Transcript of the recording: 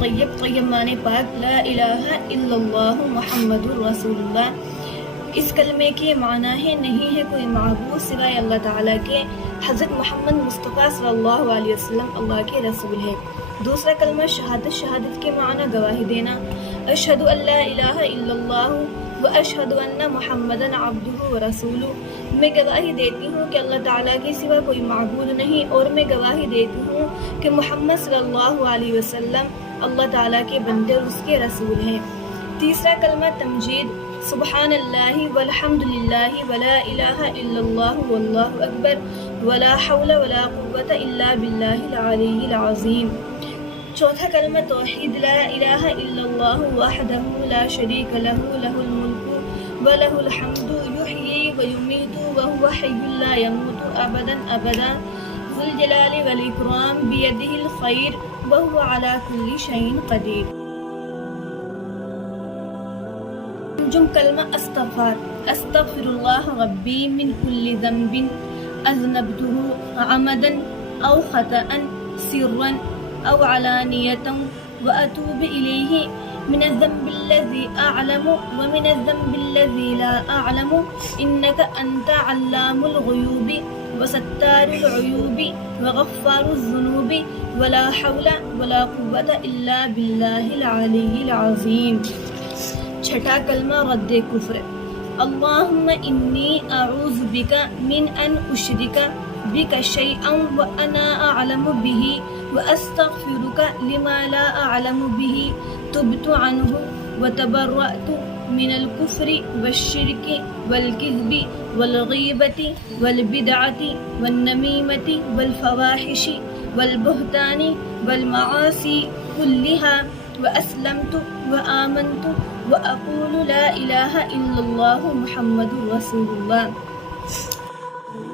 طیب، طیب معنی پاک، لا الہ الا اللہ محمد الرسول اللہ۔ اس کلمے کے معنی ہے نہیں ہے کوئی معبود سوائے اللہ تعالیٰ کے، حضرت محمد مصطفیٰ صلی اللہ علیہ وسلم اللہ کے رسول ہے۔ دوسرا کلمہ شہادت، شہادت کے معنی گواہی دینا، اشہد ان لا الہ الا اللہ و اشہد ان محمدًا عبدہ و رسولہ، میں گواہی دیتی ہوں کہ اللہ تعالیٰ کے سوا کوئی معبود نہیں، اور میں گواہی دیتی ہوں کہ محمد صلی اللہ علیہ وسلم اللہ تعالیٰ کے بندے اور اس کے رسول ہیں۔ تیسرا کلمہ تمجید، سبحان اللہ والحمد للہ ولا الہ الا اللہ واللہ اکبر ولا حول ولا قوة الا باللہ العلی العظیم۔ چوتھا کلمہ توحید، لا الہ الا اللہ وحدہ لا شریک لہ، لہ الملک ولہ الحمد یحیی ویمیت وہو حی لا یموت ابدا ابدا ذو الجلال والاکرام بیدہ الخیر وہو علی کل شیء قدیر۔ پنجم کلمہ استغفار، استغفر اللہ ربی من کل ذنب اذنبته عمدا او خطأ سرا او علانیة واتوب الیہ من الذنب الذي اعلم ومن الذنب الذي لا اعلم انك انت علام الغیوب وستار العیوب وغفار الذنوب ولا حول ولا قوة الا باللہ العلی العظیم۔ چھٹا کلمہ رد کفر، اللہم انی اعوذ بک من ان اشرک بک شیئا وانا اعلم به واستغفرک لما لا اعلم به تبت عنہ وتبرأت من الكفر والشرک والکذب والغیبۃ والبدعۃ والنمیمۃ والفواحش والبہتان والمعاصی كلها وأسلمت وآمنت وأقول لا إله إلا الله محمد رسول الله۔